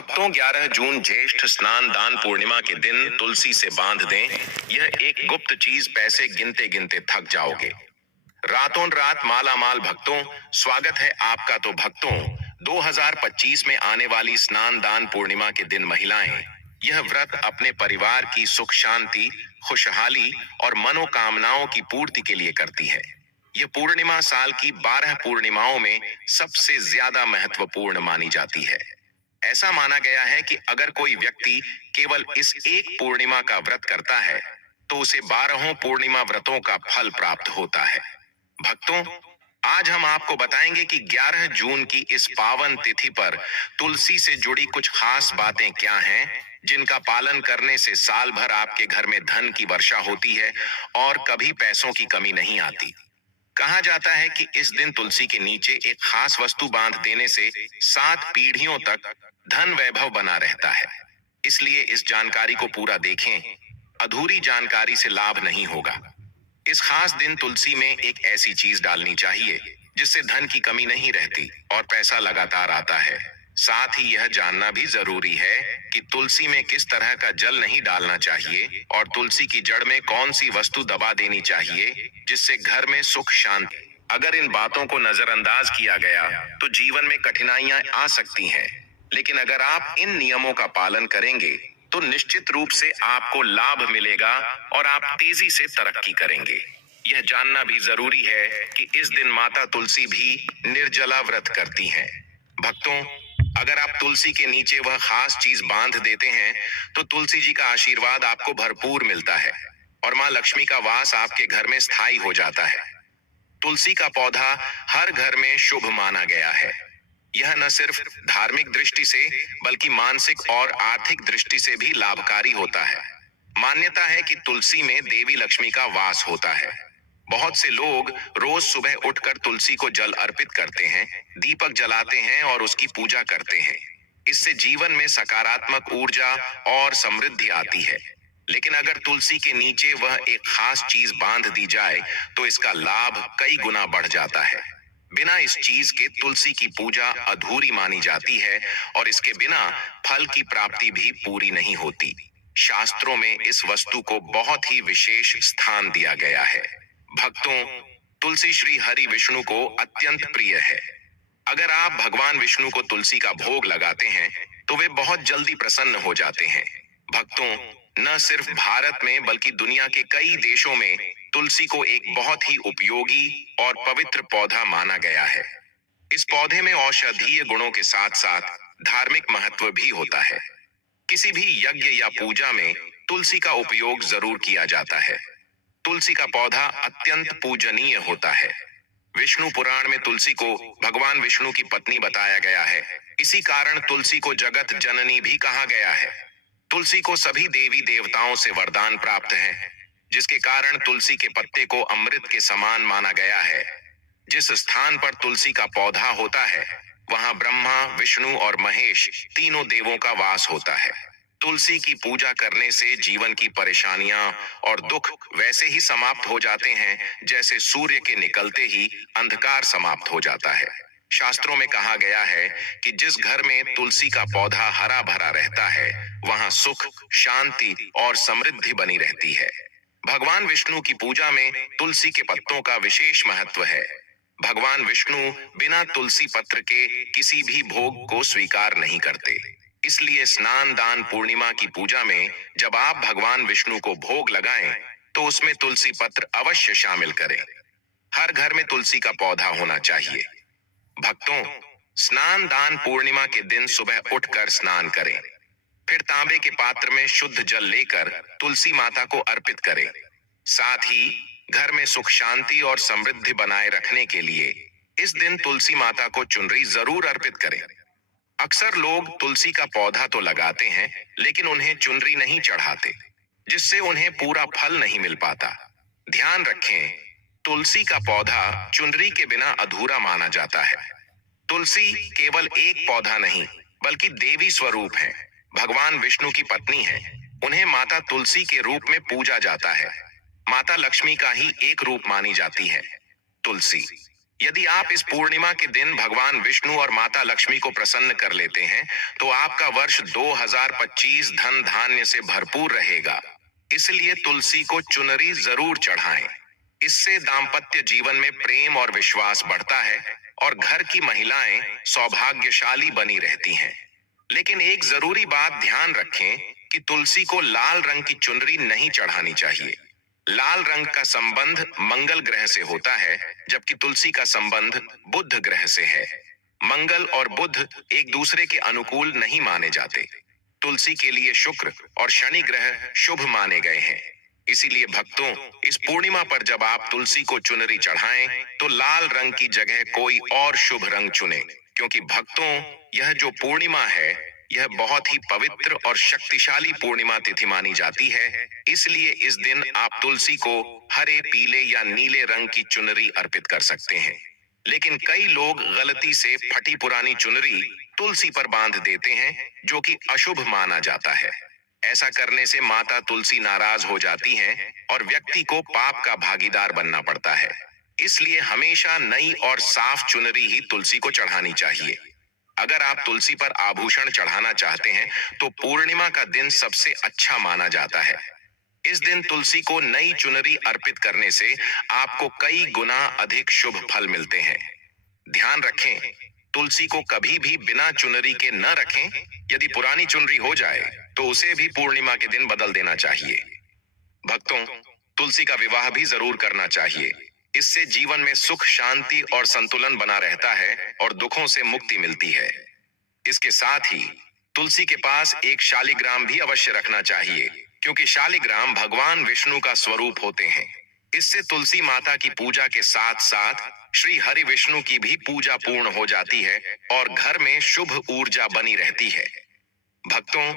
भक्तों 11 जून ज्येष्ठ स्नान दान पूर्णिमा के दिन तुलसी से बांध दें। यह एक गुप्त चीज, पैसे गिनते गिनते थक जाओगे। रातों रात माला माल भक्तों, स्वागत है आपका। तो भक्तों, 2025 में आने वाली स्नान दान पूर्णिमा के दिन महिलाएं यह व्रत अपने परिवार की सुख शांति, खुशहाली और मनोकामनाओं की पूर्ति के लिए करती है। यह पूर्णिमा साल की 12 पूर्णिमाओं में सबसे ज्यादा महत्वपूर्ण मानी जाती है। ऐसा माना गया है कि अगर कोई व्यक्ति केवल इस एक पूर्णिमा का व्रत करता है तो उसे 12 पूर्णिमा व्रतों का फल प्राप्त होता है। भक्तों, आज हम आपको बताएंगे कि 11 जून की इस पावन तिथि पर तुलसी से जुड़ी कुछ खास बातें क्या हैं, जिनका पालन करने से साल भर आपके घर में धन की वर्षा होती है और कभी पैसों की कमी नहीं आती। कहा जाता है कि इस दिन तुलसी के नीचे एक खास वस्तु बांध देने से 7 पीढ़ियों तक धन वैभव बना रहता है। इसलिए इस जानकारी को पूरा देखें, अधूरी जानकारी से लाभ नहीं होगा। इस खास दिन तुलसी में एक ऐसी चीज डालनी चाहिए जिससे धन की कमी नहीं रहती और पैसा लगातार आता है। साथ ही यह जानना भी जरूरी है कि तुलसी में किस तरह का जल नहीं डालना चाहिए और तुलसी की जड़ में कौन सी वस्तु दबा देनी चाहिए जिससे घर में सुख शांति। अगर इन बातों को नजरअंदाज किया गया तो जीवन में कठिनाइयां आ सकती हैं, लेकिन अगर आप इन नियमों का पालन करेंगे तो निश्चित रूप से आपको लाभ मिलेगा और आप तेजी से तरक्की करेंगे। यह जानना भी जरूरी है कि इस दिन माता तुलसी भी निर्जला व्रत करती हैं। भक्तों, अगर आप तुलसी के नीचे वह खास चीज बांध देते हैं तो तुलसी जी का आशीर्वाद आपको भरपूर मिलता है और माँ लक्ष्मी का वास आपके घर में स्थायी हो जाता है। तुलसी का पौधा हर घर में शुभ माना गया है। यह न सिर्फ धार्मिक दृष्टि से बल्कि मानसिक और आर्थिक दृष्टि से भी लाभकारी होता है। मान्यता है कि तुलसी में देवी लक्ष्मी का वास होता है। बहुत से लोग रोज सुबह उठकर तुलसी को जल अर्पित करते हैं, दीपक जलाते हैं और उसकी पूजा करते हैं। इससे जीवन में सकारात्मक ऊर्जा और समृद्धि आती है। लेकिन अगर तुलसी के नीचे वह एक खास चीज बांध दी जाए तो इसका लाभ कई गुना बढ़ जाता है। बिना इस चीज के तुलसी की पूजा अधूरी मानी जाती है और इसके बिना फल की प्राप्ति भी पूरी नहीं होती। शास्त्रों में इस वस्तु को बहुत ही विशेष स्थान दिया गया है। भक्तों, तुलसी श्री हरि विष्णु को अत्यंत प्रिय है। अगर आप भगवान विष्णु को तुलसी का भोग लगाते हैं तो वे बहुत जल्दी प्रसन्न हो जाते हैं। भक्तों, न सिर्फ भारत में बल्कि दुनिया के कई देशों में तुलसी को एक बहुत ही उपयोगी और पवित्र पौधा माना गया है। इस पौधे में औषधीय गुणों के साथ साथ धार्मिक महत्व भी होता है। किसी भी यज्ञ या पूजा में तुलसी का उपयोग जरूर किया जाता है। तुलसी का पौधा अत्यंत पूजनीय होता है। विष्णु पुराण में तुलसी को भगवान विष्णु की पत्नी बताया गया है। इसी कारण तुलसी को जगत जननी भी कहा गया है। तुलसी को सभी देवी देवताओं से वरदान प्राप्त है, जिसके कारण तुलसी के पत्ते को अमृत के समान माना गया है। जिस स्थान पर तुलसी का पौधा होता है वहां ब्रह्मा, विष्णु और महेश तीनों देवों का वास होता है। तुलसी की पूजा करने से जीवन की परेशानियां और दुख वैसे ही समाप्त हो जाते हैं जैसे सूर्य के निकलते ही अंधकार समाप्त हो जाता है। शास्त्रों में कहा गया है कि जिस घर में तुलसी का पौधा हरा भरा रहता है वहां सुख, शांति और समृद्धि बनी रहती है। भगवान विष्णु की पूजा में तुलसी के पत्तों का विशेष महत्व है। भगवान विष्णु बिना तुलसी पत्र के किसी भी भोग को स्वीकार नहीं करते। इसलिए स्नान दान पूर्णिमा की पूजा में जब आप भगवान विष्णु को भोग लगाएं तो उसमें तुलसी पत्र अवश्य शामिल करें। हर घर में तुलसी का पौधा होना चाहिए। भक्तों, स्नान दान पूर्णिमा के दिन सुबह उठकर स्नान करें, फिर तांबे के पात्र में शुद्ध जल लेकर तुलसी माता को अर्पित करें। साथ ही घर में सुख शांति और समृद्धि बनाए रखने के लिए इस दिन तुलसी माता को चुनरी जरूर अर्पित करें। अक्सर लोग तुलसी का पौधा तो लगाते हैं लेकिन उन्हें चुनरी नहीं चढ़ाते, जिससे उन्हें पूरा फल नहीं मिल पाता। ध्यान रखें, तुलसी का पौधा चुनरी के बिना अधूरा माना जाता है। तुलसी केवल एक पौधा नहीं बल्कि देवी स्वरूप है, भगवान विष्णु की पत्नी है। उन्हें माता तुलसी के रूप में पूजा जाता है। माता लक्ष्मी का ही एक रूप मानी जाती है तुलसी। यदि आप इस पूर्णिमा के दिन भगवान विष्णु और माता लक्ष्मी को प्रसन्न कर लेते हैं, तो आपका वर्ष 2025 धन धान्य से भरपूर रहेगा। इसलिए तुलसी को चुनरी जरूर चढ़ाएं। इससे दाम्पत्य जीवन में प्रेम और विश्वास बढ़ता है और घर की महिलाएं सौभाग्यशाली बनी रहती हैं। लेकिन एक जरूरी बात ध्यान रखें कि तुलसी को लाल रंग की चुनरी नहीं चढ़ानी चाहिए। लाल रंग का संबंध मंगल ग्रह से होता है, जबकि तुलसी का संबंध बुध ग्रह से है। मंगल और बुध एक दूसरे के अनुकूल नहीं माने जाते। तुलसी के लिए शुक्र और शनि ग्रह शुभ माने गए हैं। इसीलिए भक्तों, इस पूर्णिमा पर जब आप तुलसी को चुनरी चढ़ाएं, तो लाल रंग की जगह कोई और शुभ रंग चुनें, क्योंकि भक्तों, यह जो पूर्णिमा है, यह बहुत ही पवित्र और शक्तिशाली पूर्णिमा तिथि मानी जाती है। इसलिए इस दिन आप तुलसी को हरे, पीले या नीले रंग की चुनरी अर्पित कर सकते हैं। लेकिन कई लोग गलती से फटी पुरानी चुनरी तुलसी पर बांध देते हैं, जो कि अशुभ माना जाता है। ऐसा करने से माता तुलसी नाराज हो जाती हैं और व्यक्ति को पाप का भागीदार बनना पड़ता है। इसलिए हमेशा नई और साफ चुनरी ही तुलसी को चढ़ानी चाहिए। अगर आप तुलसी पर आभूषण चढ़ाना चाहते हैं, तो पूर्णिमा का दिन सबसे अच्छा माना जाता है। इस दिन तुलसी को नई चुनरी अर्पित करने से आपको कई गुना अधिक शुभ फल मिलते हैं। ध्यान रखें, तुलसी को कभी भी बिना चुनरी के न रखें। यदि पुरानी चुनरी हो जाए, तो उसे भी पूर्णिमा के दिन बदल देना चाहिए। भक्तों, तुलसी का विवाह भी जरूर करना चाहिए। इससे जीवन में सुख, शांति और संतुलन बना रहता है और दुखों से मुक्ति मिलती है। इसके साथ ही तुलसी के पास एक शालिग्राम भी अवश्य रखना चाहिए, क्योंकि शालिग्राम भगवान विष्णु का स्वरूप होते हैं। इससे तुलसी माता की पूजा के साथ साथ श्री हरि विष्णु की भी पूजा पूर्ण हो जाती है और घर में शुभ ऊर्जा बनी रहती है। भक्तों,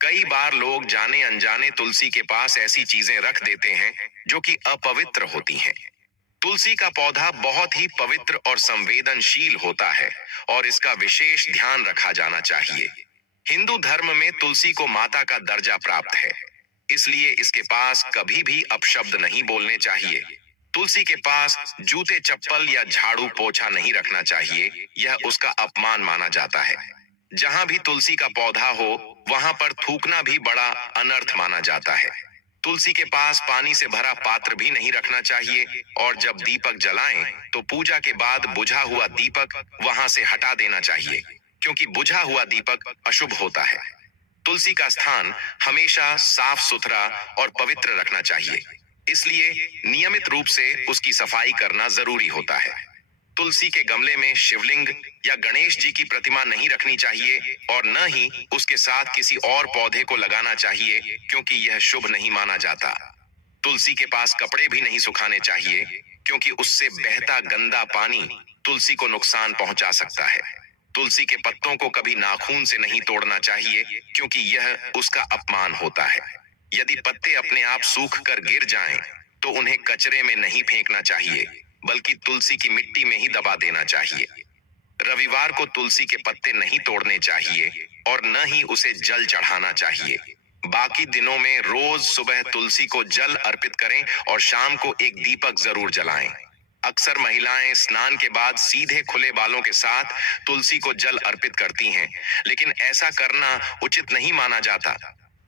कई बार लोग जाने अनजाने तुलसी के पास ऐसी चीजें रख देते हैं जो कि अपवित्र होती हैं। तुलसी का पौधा बहुत ही पवित्र और संवेदनशील होता है और इसका विशेष ध्यान रखा जाना चाहिए। हिंदू धर्म में तुलसी को माता का दर्जा प्राप्त है, इसलिए इसके पास कभी भी अपशब्द नहीं बोलने चाहिए। तुलसी के पास जूते, चप्पल या झाड़ू पोछा नहीं रखना चाहिए, यह उसका अपमान माना जाता है। जहां भी तुलसी का पौधा हो, वहां पर थूकना भी बड़ा अनर्थ माना जाता है। तुलसी के पास पानी से भरा पात्र भी नहीं रखना चाहिए और जब दीपक जलाएं, तो पूजा के बाद बुझा हुआ दीपक वहां से हटा देना चाहिए, क्योंकि बुझा हुआ दीपक अशुभ होता है। तुलसी का स्थान हमेशा साफ सुथरा और पवित्र रखना चाहिए, इसलिए नियमित रूप से उसकी सफाई करना जरूरी होता है। तुलसी के गमले में शिवलिंग या गणेश जी की प्रतिमा नहीं रखनी चाहिए और न ही उसके साथ किसी और पौधे को लगाना चाहिए, क्योंकि यह शुभ नहीं माना जाता। तुलसी के पास कपड़े भी नहीं सुखाने चाहिए, क्योंकि उससे बहता गंदा पानी तुलसी को नुकसान पहुंचा सकता है। तुलसी के पत्तों को कभी नाखून से नहीं तोड़ना चाहिए, क्योंकि यह उसका अपमान होता है। यदि पत्ते अपने आप सूख कर गिर जाएं, तो उन्हें कचरे में नहीं फेंकना चाहिए, बल्कि तुलसी की मिट्टी में ही दबा देना चाहिए। रविवार को तुलसी के पत्ते नहीं तोड़ने चाहिए और न ही उसे जल चढ़ाना चाहिए। बाकी दिनों में रोज सुबह तुलसी को जल अर्पित करें और शाम को एक दीपक जरूर जलाएं। अक्सर महिलाएं स्नान के बाद सीधे खुले बालों के साथ तुलसी को जल अर्पित करती हैं, लेकिन ऐसा करना उचित नहीं माना जाता।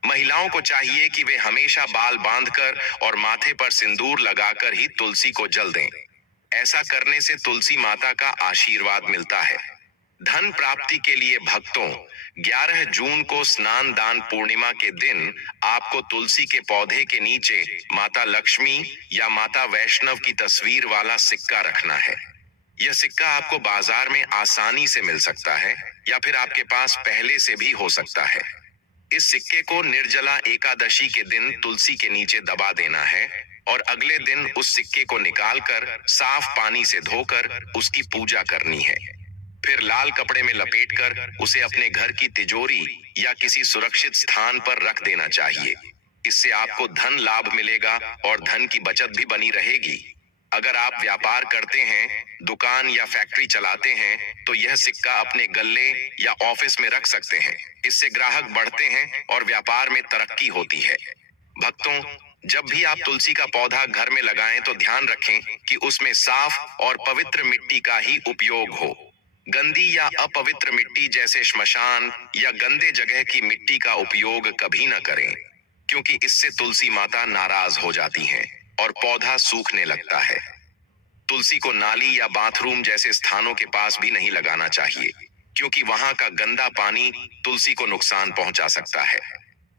महिलाओं को चाहिए कि वे हमेशा बाल बांधकर और माथे पर सिंदूर लगाकर ही तुलसी को जल दें। ऐसा करने से तुलसी माता का आशीर्वाद मिलता है। धन प्राप्ति के लिए भक्तों, 11 जून को स्नान दान पूर्णिमा के दिन आपको तुलसी के पौधे के नीचे माता लक्ष्मी या माता वैष्णव की तस्वीर वाला सिक्का रखना है। यह सिक्का आपको बाजार में आसानी से मिल सकता है या फिर आपके पास पहले से भी हो सकता है। इस सिक्के को निर्जला एकादशी के दिन तुलसी के नीचे दबा देना है और अगले दिन उस सिक्के को निकालकर साफ पानी से धोकर उसकी पूजा करनी है। फिर लाल कपड़े में लपेटकर उसे अपने घर की तिजोरी या किसी सुरक्षित स्थान पर रख देना चाहिए। इससे आपको धन लाभ मिलेगा और धन की बचत भी बनी रहेगी। अगर आप व्यापार करते हैं, दुकान या फैक्ट्री चलाते हैं, तो यह सिक्का अपने गल्ले या ऑफिस में रख सकते हैं। इससे ग्राहक बढ़ते हैं और व्यापार में तरक्की होती है। भक्तों, जब भी आप तुलसी का पौधा घर में लगाएं तो ध्यान रखें कि उसमें साफ और पवित्र मिट्टी का ही उपयोग हो। गंदी या अपवित्र मिट्टी जैसे श्मशान या गंदे जगह की मिट्टी का उपयोग कभी न करें, क्योंकि इससे तुलसी माता नाराज हो जाती हैं और पौधा सूखने लगता है। तुलसी को नाली या बाथरूम जैसे स्थानों के पास भी नहीं लगाना चाहिए, क्योंकि वहां का गंदा पानी तुलसी को नुकसान पहुंचा सकता है,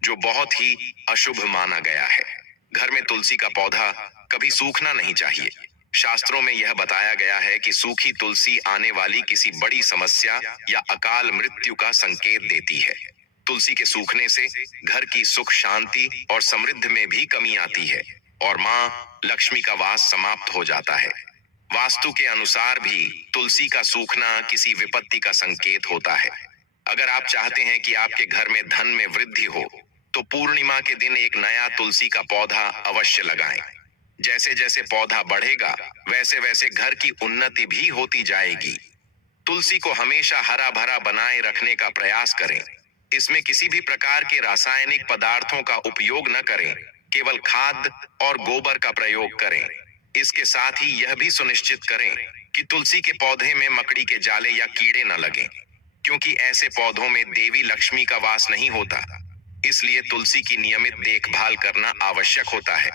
जो बहुत ही अशुभ माना गया है। घर में तुलसी का पौधा कभी सूखना नहीं चाहिए। शास्त्रों में यह बताया गया है कि सूखी तुलसी आने वाली किसी बड़ी समस्या या अकाल मृत्यु का संकेत देती है। तुलसी के सूखने से घर की सुख शांति और समृद्धि में भी कमी आती है और मां लक्ष्मी का वास समाप्त हो जाता है। वास्तु के अनुसार भी तुलसी का सूखना किसी विपत्ति का संकेत होता है। अगर आप चाहते हैं कि आपके घर में धन में वृद्धि हो, तो पूर्णिमा के दिन एक नया तुलसी का पौधा अवश्य लगाएं। जैसे जैसे पौधा बढ़ेगा, वैसे वैसे घर की उन्नति भी होती जाएगी। तुलसी को हमेशा हरा भरा बनाए रखने का प्रयास करें। इसमें किसी भी प्रकार के रासायनिक पदार्थों का उपयोग न करें, केवल खाद और गोबर का प्रयोग करें। इसके साथ ही यह भी सुनिश्चित करें कि तुलसी के पौधे में मकड़ी के जाले या कीड़े न लगें, क्योंकि ऐसे पौधों में देवी लक्ष्मी का वास नहीं होता। इसलिए तुलसी की नियमित देखभाल करना आवश्यक होता है।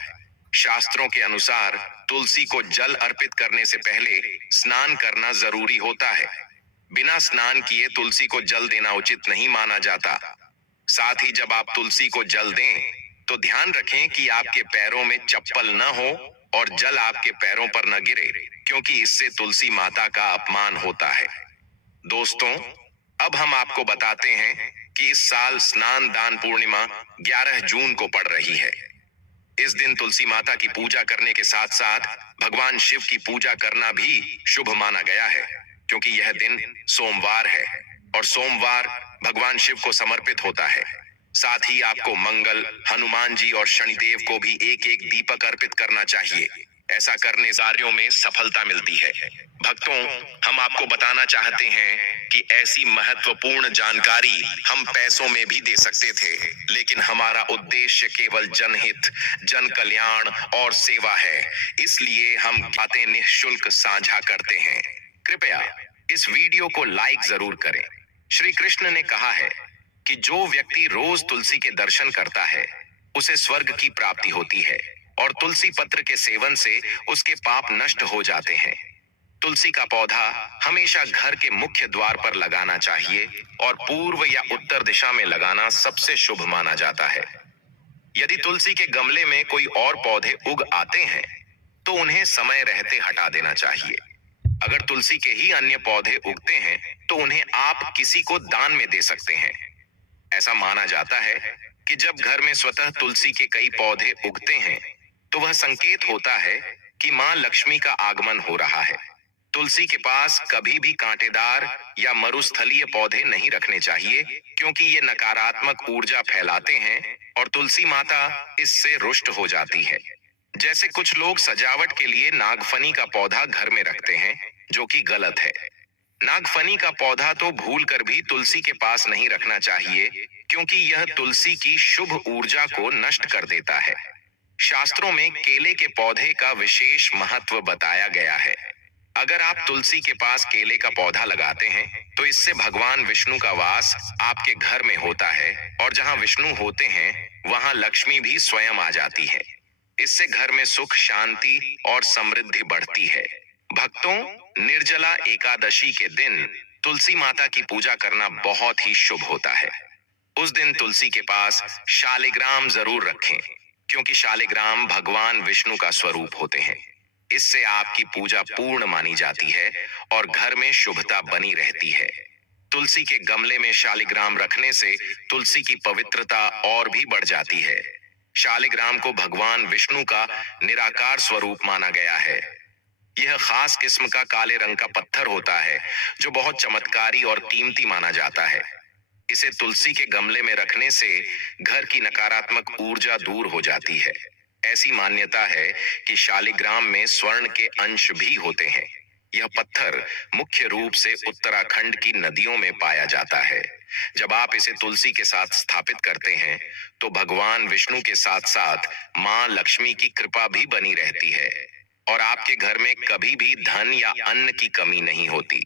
शास्त्रों के अनुसार तुलसी को जल अर्पित करने से पहले स्नान करना जरूरी होता है। बिना स्नान किए तुलसी को जल देना उचित नहीं माना जाता। साथ ही जब आप तुलसी को जल दें, तो ध्यान रखें कि आपके पैरों में चप्पल न हो और जल आपके पैरों पर न गिरे, क्योंकि इससे तुलसी माता का अपमान होता है। दोस्तों, अब हम आपको बताते हैं कि इस साल स्नान दान पूर्णिमा 11 जून को पड़ रही है। इस दिन तुलसी माता की पूजा करने के साथ साथ भगवान शिव की पूजा करना भी शुभ माना गया है, क्योंकि यह दिन सोमवार है और सोमवार भगवान शिव को समर्पित होता है। साथ ही आपको मंगल, हनुमान जी और शनिदेव को भी एक एक दीपक अर्पित करना चाहिए। ऐसा करने से कार्यों में सफलता मिलती है। भक्तों, हम आपको बताना चाहते हैं कि ऐसी महत्वपूर्ण जानकारी हम पैसों में भी दे सकते थे, लेकिन हमारा उद्देश्य केवल जनहित, जन कल्याण और सेवा है। इसलिए हम बातें निःशुल्क साझा करते हैं। कृपया इस वीडियो को लाइक जरूर करें। श्री कृष्ण ने कहा है कि जो व्यक्ति रोज तुलसी के दर्शन करता है, उसे स्वर्ग की प्राप्ति होती है और तुलसी पत्र के सेवन से उसके पाप नष्ट हो जाते हैं। तुलसी का पौधा हमेशा घर के मुख्य द्वार पर लगाना चाहिए और पूर्व या उत्तर दिशा में लगाना सबसे शुभ माना जाता है। यदि तुलसी के गमले में कोई और पौधे उग आते हैं, तो उन्हें समय रहते हटा देना चाहिए। अगर तुलसी के ही अन्य पौधे उगते हैं, तो उन्हें आप किसी को दान में दे सकते हैं। ऐसा माना जाता है कि जब घर में स्वतः तुलसी के कई पौधे उगते हैं, तो वह संकेत होता है कि मां लक्ष्मी का आगमन हो रहा है। तुलसी के पास कभी भी कांटेदार या मरुस्थलीय पौधे नहीं रखने चाहिए, क्योंकि ये नकारात्मक ऊर्जा फैलाते हैं और तुलसी माता इससे रुष्ट हो जाती है। जैसे कुछ लोग सजावट के लिए नागफनी का पौधा घर में रखते हैं, जो कि गलत है। नागफनी का पौधा तो भूलकर भी तुलसी के पास नहीं रखना चाहिए, क्योंकि यह तुलसी की शुभ ऊर्जा को नष्ट कर देता है। शास्त्रों में केले के पौधे का विशेष महत्व बताया गया है। अगर आप तुलसी के पास केले का पौधा लगाते हैं, तो इससे भगवान विष्णु का वास आपके घर में होता है और जहां विष्णु होते हैं, वहां लक्ष्मी भी स्वयं आ जाती है। इससे घर में सुख शांति और समृद्धि बढ़ती है। भक्तों, निर्जला एकादशी के दिन तुलसी माता की पूजा करना बहुत ही शुभ होता है। उस दिन तुलसी के पास शालिग्राम जरूर रखें, क्योंकि शालिग्राम भगवान विष्णु का स्वरूप होते हैं। इससे आपकी पूजा पूर्ण मानी जाती है और घर में शुभता बनी रहती है। तुलसी के गमले में शालिग्राम रखने से तुलसी की पवित्रता और भी बढ़ जाती है। शालिग्राम को भगवान विष्णु का निराकार स्वरूप माना गया है। यह खास किस्म का काले रंग का पत्थर होता है, जो बहुत चमत्कारी और कीमती माना जाता है। इसे तुलसी के गमले में रखने से घर की नकारात्मक ऊर्जा दूर हो जाती है। ऐसी मान्यता है कि शालिग्राम में स्वर्ण के अंश भी होते हैं। यह पत्थर मुख्य रूप से उत्तराखंड की नदियों में पाया जाता है। जब आप इसे तुलसी के साथ स्थापित करते हैं, तो भगवान विष्णु के साथ साथ मां लक्ष्मी की कृपा भी बनी रहती है और आपके घर में कभी भी धन या अन्न की कमी नहीं होती।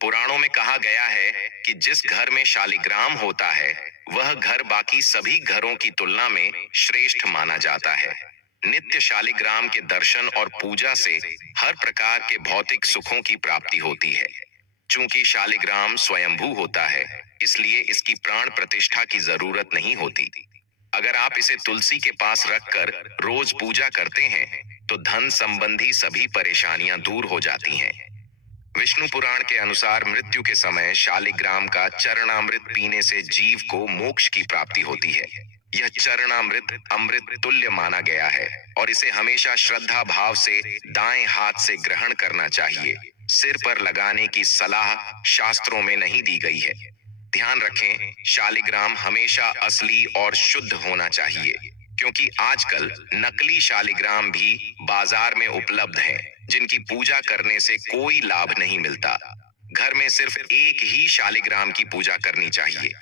पुराणों में कहा गया है कि जिस घर में शालिग्राम होता है, वह घर बाकी सभी घरों की तुलना में श्रेष्ठ माना जाता है। नित्य शालिग्राम के दर्शन और पूजा से हर प्रकार के भौतिक सुखों की प्राप्ति होती है। चूंकि शालिग्राम स्वयंभू होता है, इसलिए इसकी प्राण प्रतिष्ठा की जरूरत नहीं होती। अगर आप इसे तुलसी के पास रखकर रोज पूजा करते हैं, तो धन संबंधी सभी परेशानियां दूर हो जाती हैं। विष्णु पुराण के अनुसार मृत्यु के समय शालिग्राम का चरणामृत पीने से जीव को मोक्ष की प्राप्ति होती है। यह चरणामृत अमृत तुल्य माना गया है और इसे हमेशा श्रद्धा भाव से दाएं हाथ से ग्रहण करना चाहिए। सिर पर लगाने की सलाह शास्त्रों में नहीं दी गई है। ध्यान रखें, शालिग्राम हमेशा असली और शुद्ध होना चाहिए, क्योंकि आजकल नकली शालिग्राम भी बाजार में उपलब्ध हैं, जिनकी पूजा करने से कोई लाभ नहीं मिलता। घर में सिर्फ एक ही शालिग्राम की पूजा करनी चाहिए।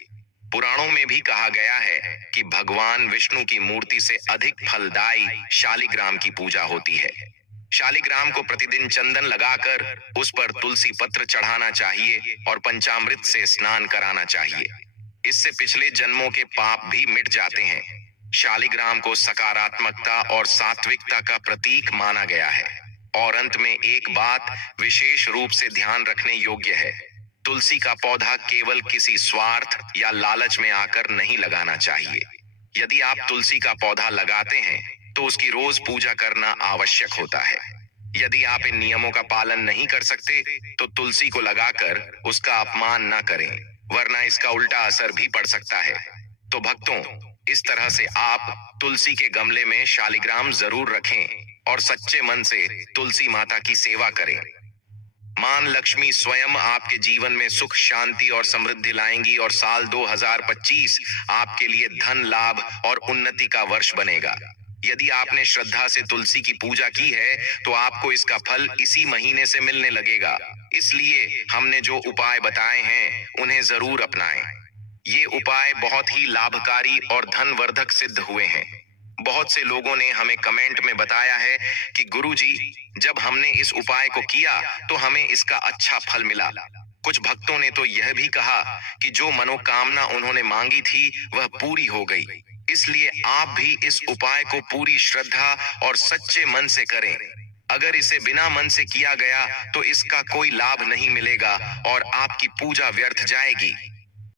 पुराणों में भी कहा गया है कि भगवान विष्णु की मूर्ति से अधिक फलदायी शालिग्राम की पूजा होती है। शालिग्राम को प्रतिदिन चंदन लगाकर उस पर तुलसी पत्र चढ़ाना चाहिए और पंचामृत से स्नान कराना चाहिए। इससे पिछले जन्मों के पाप भी मिट जाते हैं। शालिग्राम को सकारात्मकता और सात्विकता का प्रतीक माना गया है। और अंत में एक बात विशेष रूप से ध्यान रखने योग्य है, तुलसी का पौधा केवल किसी स्वार्थ या लालच में आकर नहीं लगाना चाहिए। यदि आप तुलसी का पौधा लगाते हैं, तो उसकी रोज पूजा करना आवश्यक होता है। यदि आप इन नियमों का पालन नहीं कर सकते, तो तुलसी को लगाकर उसका अपमान न करें, वरना इसका उल्टा असर भी पड़ सकता है। तो भक्तों, इस तरह से आप तुलसी के गमले में शालिग्राम जरूर रखें और सच्चे मन से तुलसी माता की सेवा करें। मां लक्ष्मी स्वयं आपके जीवन में सुख, शांति और समृद्धि लाएंगी और साल 2025 आपके लिए धन लाभ और उन्नति का वर्ष बनेगा। यदि आपने श्रद्धा से तुलसी की पूजा की है, तो आपको इसका फल इसी महीने से मिलने लगेगा। इसलिए हमने जो उपाय बताए हैं, उन्हें जरूर अपनाएं। ये उपाय बहुत ही लाभकारी और धनवर्धक सिद्ध हुए हैं। बहुत से लोगों ने हमें कमेंट में बताया है कि गुरुजी, जब हमने इस उपाय को किया तो हमें इसका अच्छा फल मिला। कुछ भक्तों ने तो यह भी कहा कि जो मनोकामना उन्होंने मांगी थी, वह पूरी हो गई। इसलिए आप भी इस उपाय को पूरी श्रद्धा और सच्चे मन से करें। अगर इसे बिना मन से किया गया, तो इसका कोई लाभ नहीं मिलेगा और आपकी पूजा व्यर्थ जाएगी।